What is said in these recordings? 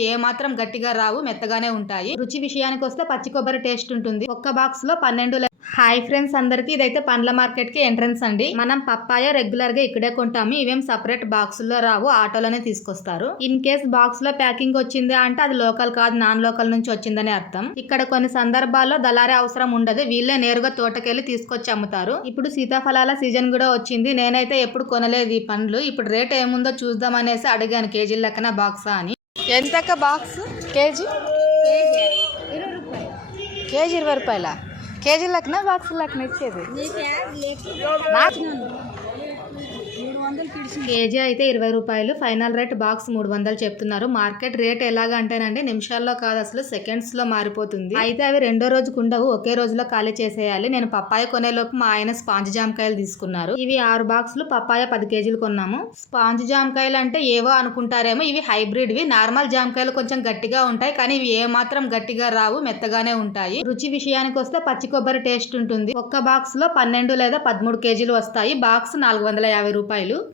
ఏ మాత్రం గట్టిగా రావు మెత్తగానే ఉంటాయి. రుచి విషయానికి వస్తే పచ్చి కొబ్బరి టేస్ట్ ఉంటుంది. ఒక్క బాక్స్లో పన్నెండు లే- హాయ్ ఫ్రెండ్స్ అందరికి ఇదైతే పండ్ల మార్కెట్కి ఎంట్రన్స్ అండి. మనం పప్పాయ రెగ్యులర్గా ఇక్కడే కొంటాము. ఇవేం సపరేట్ బాక్స్లో రావు ఆటోలోనే తీసుకొస్తారు. ఇన్ కేస్ బాక్స్లో ప్యాకింగ్ వచ్చింది అంటే అది లోకల్ కాదు నాన్ లోకల్ నుంచి వచ్చిందని అర్థం. ఇక్కడ కొన్ని సందర్భాల్లో దళారే అవసరం ఉండదు. వీళ్ళే నేరుగా తోటకెళ్ళి తీసుకొచ్చి అమ్ముతారు. ఇప్పుడు సీతాఫలాల సీజన్ కూడా వచ్చింది. నేనైతే ఎప్పుడు కొనలేదు ఈ పండ్లు. ఇప్పుడు రేట్ ఏముందో చూద్దాం అనేసి అడిగాను. కేజీ లెక్కన బాక్సా అని. ఎంతక్క బాక్స్ కేజీ? కేజీ ఇరవై రూపాయల? కేజీ లెక్కన బాక్స్ లెక్కన ఇచ్చేది కేజీ అయితే ఇరవై రూపాయలు. ఫైనల్ రేట్ బాక్స్ మూడు వందలు చెప్తున్నారు. మార్కెట్ రేట్ ఎలాగ అంటేనండి నిమిషాల్లో కాదు అసలు సెకండ్స్లో మారిపోతుంది. అయితే అవి రెండో రోజుకు ఉండవు ఒకే రోజులో ఖాళీ చేసేయాలి. నేను పప్పాయ కొనేలోపు మా ఆయన స్పాంజ్ జామకాయలు తీసుకున్నారు. ఇవి ఆరు బాక్సులు పప్పాయ పది కేజీలు కొన్నాము. స్పాంజ్ జామకాయలు అంటే ఏవో అనుకుంటారేమో ఇవి హైబ్రిడ్ వి నార్మల్ జామకాయలు కొంచెం గట్టిగా ఉంటాయి కానీ ఇవి ఏ మాత్రం గట్టిగా రావు మెత్తగానే ఉంటాయి. రుచి విషయానికి వస్తే పచ్చి కొబ్బరి టేస్ట్ ఉంటుంది. ఒక్క బాక్స్లో పన్నెండు లేదా పదమూడు కేజీలు వస్తాయి. బాక్స్ నాలుగు వందల యాభై రూపాయలు.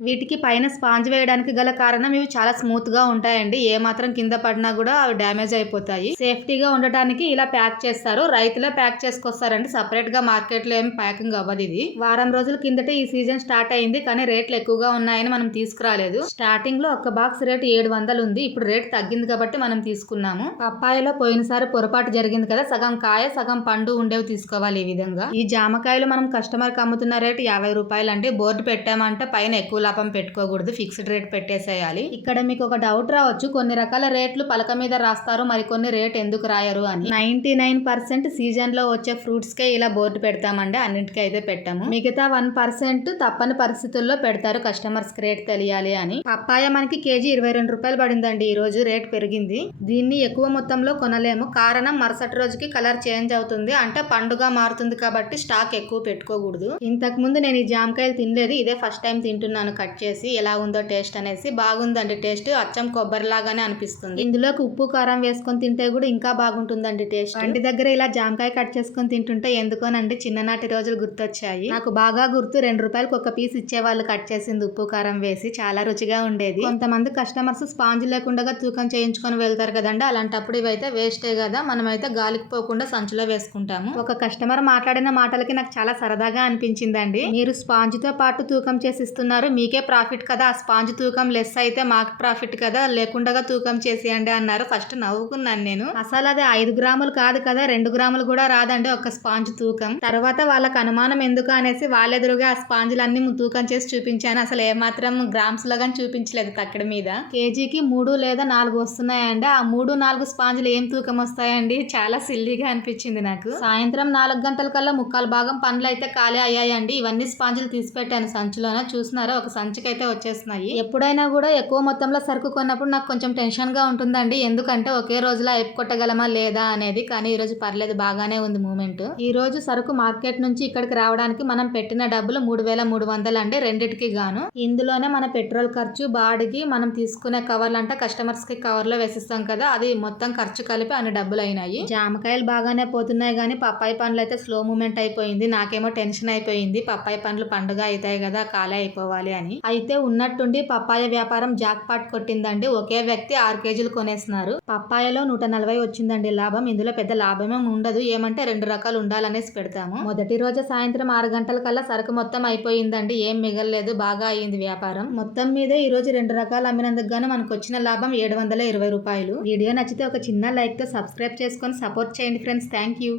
వీటికి పైన స్పాంజ్ వేయడానికి గల కారణం ఇవి చాలా స్మూత్గా ఉంటాయండి. ఏ మాత్రం కింద పడినా కూడా అవి డ్యామేజ్ అయిపోతాయి. సేఫ్టీగా ఉండటానికి ఇలా ప్యాక్ చేస్తారు. రైతులే ప్యాక్ చేసుకొస్తారండి. సపరేట్గా మార్కెట్లో ఏమి ప్యాకింగ్ అవ్వదు ఇది. వారం రోజుల కిందటే ఈ సీజన్ స్టార్ట్ అయింది. కానీ రేట్లు ఎక్కువగా ఉన్నాయని మనం తీసుకురాలేదు. స్టార్టింగ్లో ఒక బాక్స్ రేట్ ఏడు వందలు ఉంది. ఇప్పుడు రేట్ తగ్గింది కాబట్టి మనం తీసుకున్నాము. పప్పాయలో పోయినసారి పొరపాటు జరిగింది కదా. సగం కాయ సగం పండు ఉండేవి తీసుకోవాలి ఈ విధంగా. ఈ జామకాయలు మనం కస్టమర్కి అమ్ముతున్న రేట్ యాభై రూపాయలు అండి బోర్డు పెట్టామంటే పైన ఎక్కువ లాభం పెట్టుకోకూడదు ఫిక్స్డ్ రేట్ పెట్టేసేయాలి. ఇక్కడ మీకు ఒక డౌట్ రావచ్చు కొన్ని రకాల రేట్లు పలక మీద రాస్తారు మరికొన్ని రేట్ ఎందుకు రాయరు అని. నైన్టీ నైన్ పర్సెంట్ సీజన్లో వచ్చే ఫ్రూట్స్ కే ఇలా బోర్డు పెడతామండి అన్నిటికీ అయితే పెట్టాము. మిగతా వన్ పర్సెంట్ తప్పని పరిస్థితుల్లో పెడతారు కస్టమర్స్కి రేట్ తెలియాలి అని. పప్పాయ మనకి కేజీ ఇరవై రెండు రూపాయలు పడిందండి ఈ రోజు రేట్ పెరిగింది. దీన్ని ఎక్కువ మొత్తంలో కొనలేము కారణం మరుసటి రోజుకి కలర్ చేంజ్ అవుతుంది అంటే పండుగ మారుతుంది కాబట్టి స్టాక్ ఎక్కువ పెట్టుకోకూడదు. ఇంతకు ముందు నేను ఈ జామకాయలు తినలేదు ఇదే ఫస్ట్ టైం తింటున్నాను కట్ చేసి ఎలా ఉందో టేస్ట్ అనేసి. బాగుందండి టేస్ట్ అచ్చం కొబ్బరి లాగానే అనిపిస్తుంది. ఇందులోకి ఉప్పు కారం వేసుకొని తింటే కూడా ఇంకా బాగుంటుందండి టేస్ట్. ఇంటి దగ్గర ఇలా జామకాయ కట్ చేసుకొని తింటుంటే ఎందుకోనండి చిన్ననాటి రోజులు గుర్తొచ్చాయి. నాకు బాగా గుర్తు రెండు రూపాయలకు ఒక పీస్ ఇచ్చేవాళ్ళు కట్ చేసింది ఉప్పు కారం వేసి. చాలా రుచిగా ఉండేది. కొంతమంది కస్టమర్స్ స్పాంజ్ లేకుండా తూకం చేయించుకొని వెళ్తారు కదండి. అలాంటప్పుడు ఇవైతే వేస్టే కదా. మనమైతే గాలికి పోకుండా సంచిలో వేసుకుంటాము. ఒక కస్టమర్ మాట్లాడిన మాటలకి నాకు చాలా సరదాగా అనిపించిందండి. మీరు స్పాంజ్తో పాటు తూకం చేసి ఇస్తున్నారు మీకే ప్రాఫిట్ కదా. ఆ స్పాంజ్ తూకం లెస్ అయితే మాకు ప్రాఫిట్ కదా. లేకుండా తూకం చేసేయండి అన్నారు. ఫస్ట్ నవ్వుకున్నాను నేను. అసలు అది ఐదు గ్రాములు కాదు కదా. రెండు గ్రాములు కూడా రాదండి ఒక స్పాంజ్ తూకం. తర్వాత వాళ్ళకి అనుమానం ఎందుకు అనేసి వాళ్ళెదురుగా ఆ స్పాంజులన్నీ తూకం చేసి చూపించాను. అసలు ఏమాత్రం గ్రామ్స్లో కానీ చూపించలేదు తక్కడి మీద. కేజీకి మూడు లేదా నాలుగు వస్తున్నాయండి. ఆ మూడు నాలుగు స్పాంజులు ఏం తూకం వస్తాయండి? చాలా సిల్లీగా అనిపించింది నాకు. సాయంత్రం నాలుగు గంటల కల్లా ముక్కాలు భాగం పనులు అయితే ఖాళీ అయ్యాయండి. ఇవన్నీ స్పాంజులు తీసి పెట్టాను సంచిలోన చూసినారా ఒక సంచికి అయితే వచ్చేస్తున్నాయి. ఎప్పుడైనా కూడా ఎక్కువ మొత్తంలో సరుకు కొన్నప్పుడు నాకు కొంచెం టెన్షన్గా ఉంటుందండి. ఎందుకంటే ఒకే రోజులో అయిపు కొట్టగలమా లేదా అనేది. కానీ ఈ రోజు పర్లేదు బాగానే ఉంది మూమెంట్. ఈ రోజు సరుకు మార్కెట్ నుంచి ఇక్కడికి రావడానికి మనం పెట్టిన డబ్బులు మూడు వేల మూడు వందలు అండి రెండిటికి గాను. ఇందులోనే మన పెట్రోల్ ఖర్చు బాడికి మనం తీసుకునే కవర్లు అంటే కస్టమర్స్కి కవర్లో వేసిస్తాం కదా. అది మొత్తం ఖర్చు కలిపి అన్ని డబ్బులు అయినాయి జామకాయలు బాగానే పోతున్నాయి కానీ పప్పాయి పండ్లు అయితే స్లో మూమెంట్ అయిపోయింది. నాకేమో టెన్షన్ అయిపోయింది. పప్పాయి పండ్లు పండుగ అవుతాయి కదా కాలే అయిపోవాలి అని. అయితే ఉన్నట్టుండి పప్పాయ వ్యాపారం జాక్పాట్ కొట్టిందండి. ఒకే వ్యక్తి ఆరు కేజీలు కొనేస్తున్నారు. పప్పాయలో నూట నలభై వచ్చిందండి లాభం. ఇందులో పెద్ద లాభమే ఉండదు. ఏమంటే రెండు రకాలు ఉండాలనేసి పెడతాము. మొదటి రోజు సాయంత్రం ఆరు గంటల కల్లా సరుకు మొత్తం అయిపోయిందండి. ఏం మిగలలేదు. బాగా అయ్యింది వ్యాపారం. మొత్తం మీద ఈ రోజు రెండు రకాలు అమ్మినందుకు గాను మనకు వచ్చిన లాభం ఏడు వందల ఇరవై రూపాయలు. వీడియో నచ్చితే ఒక చిన్న లైక్తో సబ్స్క్రైబ్ చేసుకొని సపోర్ట్ చేయండి ఫ్రెండ్స్. Thank you.